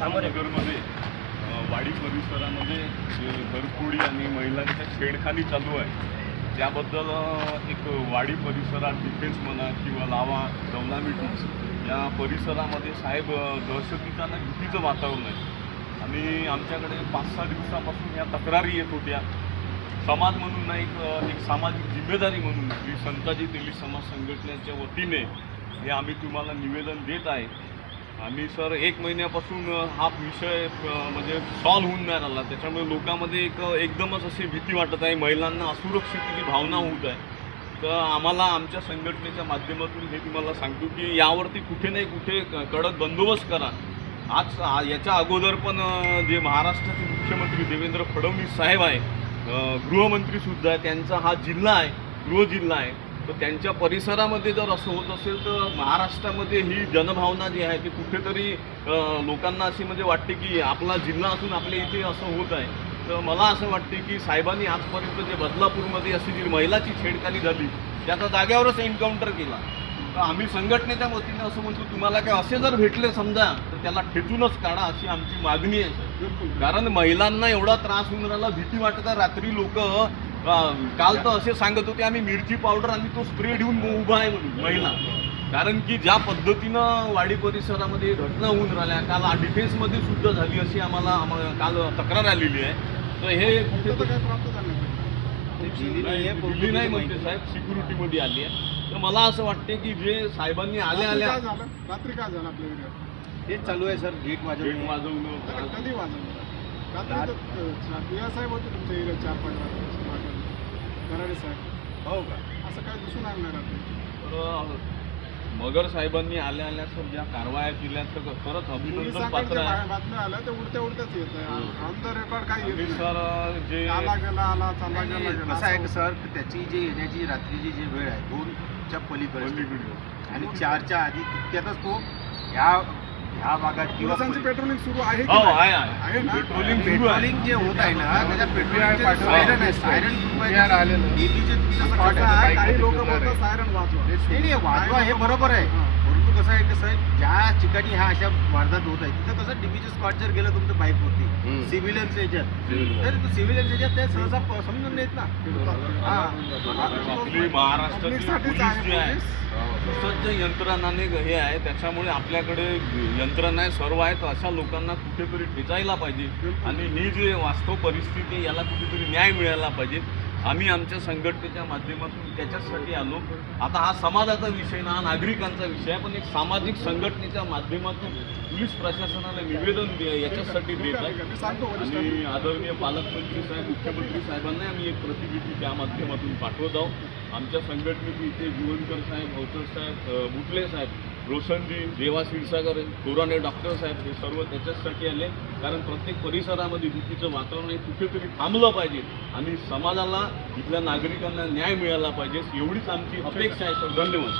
नगरमध्ये वाडी परिसरामध्ये घरफोडी आणि महिलांच्या छेडखानी चालू आहे त्याबद्दल एक वाडी परिसरात डिफेन्स म्हणा किंवा लावा दौला मिठू या परिसरामध्ये साहेब दहशतीचं आणि भीतीचं वातावरण आहे आणि आमच्याकडे 5-6 दिवसापासून या तक्रारी येत होत्या. समाज म्हणून नाही एक सामाजिक जिम्मेदारी म्हणून श्री संताजी तेली समाज संघटनेच्या वतीने हे आम्ही तुम्हाला निवेदन देत आहे. आणि सर 1 महिन्यापासून हा विषय म्हणजे सॉल्व्ह होऊन नाही राहिला. त्याच्यामुळे लोकांमध्ये एकदमच अशी भीती वाटत आहे, महिलांना असुरक्षिततेची भावना होत आहे. तर आम्हाला आमच्या संघटनेच्या माध्यमातून हे तुम्हाला सांगतो की यावरती कुठे नाही कुठे कडक बंदोबस्त करा. आज याच्या अगोदर पण जे महाराष्ट्राचे मुख्यमंत्री देवेंद्र फडणवीस साहेब आहे, गृहमंत्रीसुद्धा आहे, त्यांचा हा जिल्हा आहे, गृह जिल्हा आहे. तर त्यांच्या परिसरामध्ये जर असं होत असेल तर महाराष्ट्रामध्ये ही जनभावना जी आहे ती कुठेतरी लोकांना अशी म्हणजे वाटते की आपला जिल्हा असून आपल्या इथे असं होत आहे. तर मला असं वाटते की साहेबांनी आजपर्यंत जे बदलापूरमध्ये अशी जी महिलाची छेडखानी झाली त्याचा जाग्यावरच एन्काउंटर केला. तर आम्ही संघटनेच्या वतीने असं म्हणतो तुम्हाला काय असे जर भेटले समजा तर त्याला ठेचूनच काढा अशी आमची मागणी आहे. कारण महिलांना एवढा त्रास होऊन राहिला, भीती वाटत आहे. रात्री लोक काल तर असे सांगत होते आम्ही मिरची पावडर आणि तो स्प्रे घेऊन उभा आहे म्हणून महिला. कारण की ज्या पद्धतीनं वाडी परिसरामध्ये घटना होऊन राहिल्या, काल डिफेन्समध्ये सुद्धा झाली अशी आम्हाला काल तक्रार आलेली आहे. तर हे कुठे दिल्ली नाही म्हणते साहेब, सिक्युरिटीमध्ये आली आहे. तर मला असं वाटते की जे साहेबांनी आल्या रात्री काय झालं आपल्या तेच चालू आहे सर. गेट वाजवणं कधी वाजवलं रात्री साहेब होते तुमच्या एरिया 4-5 गराडे साहेब. हो का? असं काय दिसून आलं नाही रात्री. मगर साहेबांनी आल्या सर ज्या कारवाया केल्या तर खरंच अभिनंदन पात्र आहे. बातम्या आल्या ते उडत्याच येत आहे. ऑन द रेकॉर्ड काही येत नाही. सर जे आला गेला चालला गेला कसं आहे सर, त्याची जी येण्याची रात्रीची जी वेळ आहे 2च्या पलीकडे आणि 4च्या आधी तितक्यातच तो ह्या भागात किंवा पेट्रोलिंग सुरू आहे की हो नाही? आहे ना? पेट्रोलिंग जे होत आहे ना त्याच्या पेट्रोलिंग सायरन आहे. सायरन दिल्लीचे काही लोक बोलतात सायरन वाजवा. नाही वाजवा हे बरोबर आहे. परंतु कसं आहे कसं ज्या ठिकाणी ह्या अशा वारदात होत आहे तिथं कसं डीबीचे स्पॉट जर गेलं तुमचं बाईक होती सिव्हिलियन्स याच्यात तर सिव्हिलियन्स याच्यात ते सहसा समजून नाहीत ना. आपली महाराष्ट्राची पोलीस जी आहे सज्ज यंत्रणाने हे आहे, त्याच्यामुळे आपल्याकडे यंत्रणा आहे, सर्व आहे. तर अशा लोकांना कुठेतरी ठेचायला पाहिजे आणि ही जी वास्तव परिस्थिती याला कुठेतरी न्याय मिळायला पाहिजे. आम्ही आमच्या संघटनेच्या माध्यमातून त्याच्यासाठी आलो. आता हा समाजाचा विषय ना, हा नागरिकांचा विषय आहे, पण एक सामाजिक संघटनेच्या माध्यमातून पोलीस प्रशासनाला निवेदन याच्यासाठी देत आहे. आणि आदरणीय पालकमंत्री साहेब, मुख्यमंत्री साहेबांना आम्ही एक प्रतिनिधी त्या माध्यमातून पाठवत आहोत. आमच्या संघटनेचे इथे जीवनकर साहेब, भवकर साहेब, बुटले साहेब, रोशनजी, देवा क्षीरसागर, कोराणे डॉक्टर साहेब हे सर्व त्याच्यासाठी आले. कारण प्रत्येक परिसरामध्ये भीतीचं वातावरण हे कुठेतरी थांबलं पाहिजे आणि समाजाला इथल्या नागरिकांना न्याय मिळाला पाहिजे एवढीच आमची अपेक्षा आहे. सर धन्यवाद.